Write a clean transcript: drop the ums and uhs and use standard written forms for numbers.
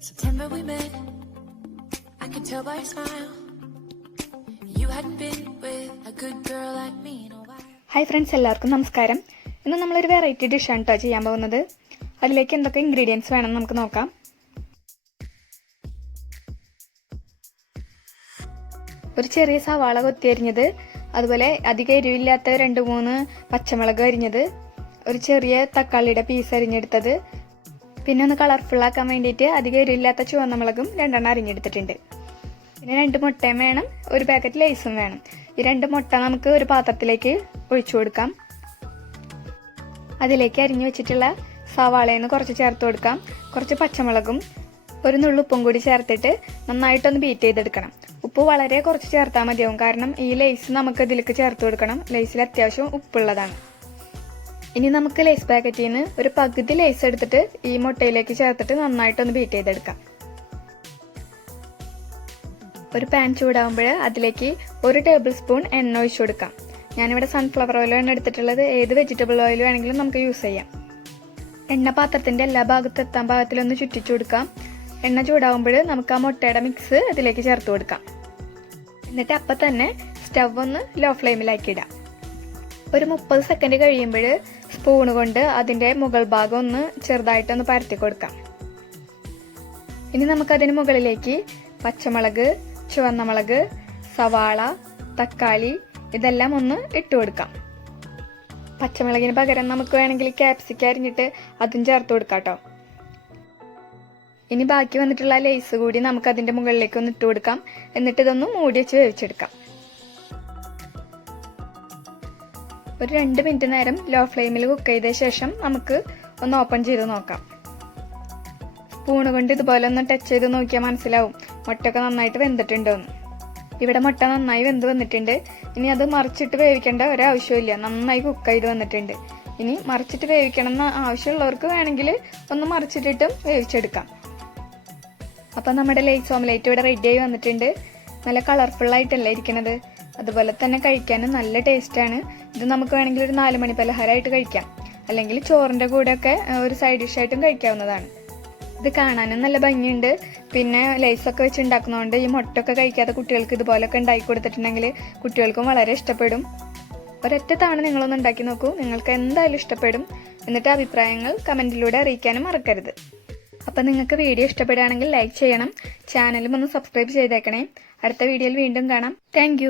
September we met, I could tell by your smile. You hadn't been with a good girl like me in a while. Hi friends, എല്ലാവർക്കും നമസ്കാരം. ഇന്ന് നമ്മളൊരു variety ഡിഷാണ് കേട്ടോ ചെയ്യാൻ പോകുന്നത്. അതിലേക്ക് എന്തൊക്കെ ഇൻഗ്രീഡിയൻസ് വേണം നമുക്ക് നോക്കാം. ഒരു ചെറിയ സവാള കൊത്തി അരിഞ്ഞത്, അതുപോലെ അധികം എരിവില്ലാത്ത 2-3 പച്ചമുളക് അരിഞ്ഞത്, ഒരു ചെറിയ തക്കാളിയുടെ പീസ് അരിഞ്ഞെടുത്തത്, പിന്നെ ഒന്ന് കളർഫുൾ ആക്കാൻ വേണ്ടിയിട്ട് അധികം എരിവില്ലാത്ത ചുവന്ന മുളകും 2 അരിഞ്ഞെടുത്തിട്ടുണ്ട്. പിന്നെ 2 മുട്ടയും വേണം, ഒരു പാക്കറ്റ് ലേസും വേണം. ഈ 2 മുട്ട നമുക്ക് ഒരു പാത്രത്തിലേക്ക് ഒഴിച്ചു കൊടുക്കാം. അതിലേക്ക് അരിഞ്ഞു വെച്ചിട്ടുള്ള സവാളയെന്ന് കുറച്ച് ചേർത്ത് കൊടുക്കാം. കുറച്ച് പച്ചമുളകും ഒരു നുള്ളു ഉപ്പും കൂടി ചേർത്തിട്ട് നന്നായിട്ടൊന്ന് ബീറ്റ് ചെയ്തെടുക്കണം. ഉപ്പ് വളരെ കുറച്ച് ചേർത്താൽ മതിയാവും, കാരണം ഈ ലേസ് നമുക്ക് ഇതിലേക്ക് ചേർത്ത് കൊടുക്കണം. ലേസിൽ അത്യാവശ്യം ഉപ്പുള്ളതാണ്. ഇനി നമുക്ക് ലേസ് പാക്കറ്റിൽ നിന്ന് ഒരു പകുതി ലേസ് എടുത്തിട്ട് ഈ മുട്ടയിലേക്ക് ചേർത്തിട്ട് നന്നായിട്ടൊന്ന് ബീറ്റ് ചെയ്തെടുക്കാം. ഒരു പാൻ ചൂടാകുമ്പോൾ അതിലേക്ക് 1 ടേബിൾ സ്പൂൺ എണ്ണ ഒഴിച്ചു കൊടുക്കാം. ഞാനിവിടെ സൺഫ്ലവർ ഓയിലാണ് എടുത്തിട്ടുള്ളത്. ഏത് വെജിറ്റബിൾ ഓയിൽ വേണമെങ്കിലും നമുക്ക് യൂസ് ചെയ്യാം. എണ്ണ പാത്രത്തിന്റെ എല്ലാ ഭാഗത്തും എത്താൻ പാകത്തിലൊന്ന് ചുറ്റിച്ചു കൊടുക്കാം. എണ്ണ ചൂടാകുമ്പോൾ നമുക്ക് ആ മുട്ടയുടെ മിക്സ് അതിലേക്ക് ചേർത്ത് കൊടുക്കാം. എന്നിട്ട് അപ്പം തന്നെ സ്റ്റവ് ഒന്ന് ലോ ഫ്ലെയിമിലാക്കി ഇടാം. ഒരു 30 സെക്കൻഡ് കഴിയുമ്പോൾ സ്പൂൺ കൊണ്ട് അതിന്റെ മുകൾ ഭാഗം ഒന്ന് ചെറുതായിട്ടൊന്ന് പരത്തി കൊടുക്കാം. ഇനി നമുക്കതിന് മുകളിലേക്ക് പച്ചമുളക്, ചുവന്ന മുളക്, സവാള, തക്കാളി ഇതെല്ലാം ഒന്ന് ഇട്ട് കൊടുക്കാം. പച്ചമുളകിന് പകരം നമുക്ക് വേണമെങ്കിൽ ക്യാപ്സിക്ക അരിഞ്ഞിട്ട് അതും ചേർത്ത് കൊടുക്കാം കേട്ടോ. ഇനി ബാക്കി വന്നിട്ടുള്ള ലേസ് കൂടി നമുക്ക് അതിന്റെ മുകളിലേക്ക് ഒന്ന് ഇട്ട് കൊടുക്കാം. എന്നിട്ട് ഇതൊന്ന് മൂടി വെച്ച് വേവിച്ചെടുക്കാം. ഒരു 2 മിനിറ്റ് നേരം ലോ ഫ്ലെയിമിൽ കുക്ക് ചെയ്ത ശേഷം നമുക്ക് ഒന്ന് ഓപ്പൺ ചെയ്ത് നോക്കാം. സ്പൂണ് കൊണ്ട് ഇതുപോലെ ഒന്ന് ടച്ച് ചെയ്ത് നോക്കിയാൽ മനസ്സിലാവും മുട്ടയൊക്കെ നന്നായിട്ട് വെന്തിട്ടുണ്ടോന്ന്. ഇവിടെ മുട്ട നന്നായി വെന്ത് വന്നിട്ടുണ്ട്. ഇനി അത് മറിച്ചിട്ട് വേവിക്കേണ്ട ഒരാവശ്യമില്ല, നന്നായി കുക്ക് ചെയ്ത് വന്നിട്ടുണ്ട്. ഇനി മറിച്ചിട്ട് വേവിക്കണം എന്ന് ആവശ്യമുള്ളവർക്ക് വേണമെങ്കിൽ ഒന്ന് മറിച്ചിട്ടിട്ടും വേവിച്ചെടുക്കാം. അപ്പം നമ്മുടെ ലേസ് ഓംലേറ്റ് ഇവിടെ റെഡിയായി വന്നിട്ടുണ്ട്. നല്ല കളർഫുൾ ആയിട്ടല്ലേ ഇരിക്കണത്. അതുപോലെ തന്നെ കഴിക്കാനും നല്ല ടേസ്റ്റാണ്. ഇത് നമുക്ക് വേണമെങ്കിൽ ഒരു 4 മണി പലഹാരമായിട്ട് കഴിക്കാം, അല്ലെങ്കിൽ ചോറിൻ്റെ കൂടെയൊക്കെ ഒരു സൈഡ് ഡിഷായിട്ടും കഴിക്കാവുന്നതാണ്. ഇത് കാണാനും നല്ല ഭംഗിയുണ്ട്. പിന്നെ ലേസൊക്കെ വെച്ച് ഉണ്ടാക്കുന്നതുകൊണ്ട് ഈ മുട്ടയൊക്കെ കഴിക്കാത്ത കുട്ടികൾക്ക് ഇതുപോലൊക്കെ ഉണ്ടാക്കി കൊടുത്തിട്ടുണ്ടെങ്കിൽ കുട്ടികൾക്കും വളരെ ഇഷ്ടപ്പെടും. ഒരൊറ്റ തവണ നിങ്ങളൊന്ന് ഉണ്ടാക്കി നോക്കൂ, നിങ്ങൾക്ക് എന്തായാലും ഇഷ്ടപ്പെടും. എന്നിട്ട് അഭിപ്രായങ്ങൾ കമൻറ്റിലൂടെ അറിയിക്കാനും മറക്കരുത്. അപ്പം നിങ്ങൾക്ക് വീഡിയോ ഇഷ്ടപ്പെടുകയാണെങ്കിൽ ലൈക്ക് ചെയ്യണം, ചാനലും ഒന്ന് സബ്സ്ക്രൈബ് ചെയ്തേക്കണേ. അടുത്ത വീഡിയോയിൽ വീണ്ടും കാണാം. താങ്ക്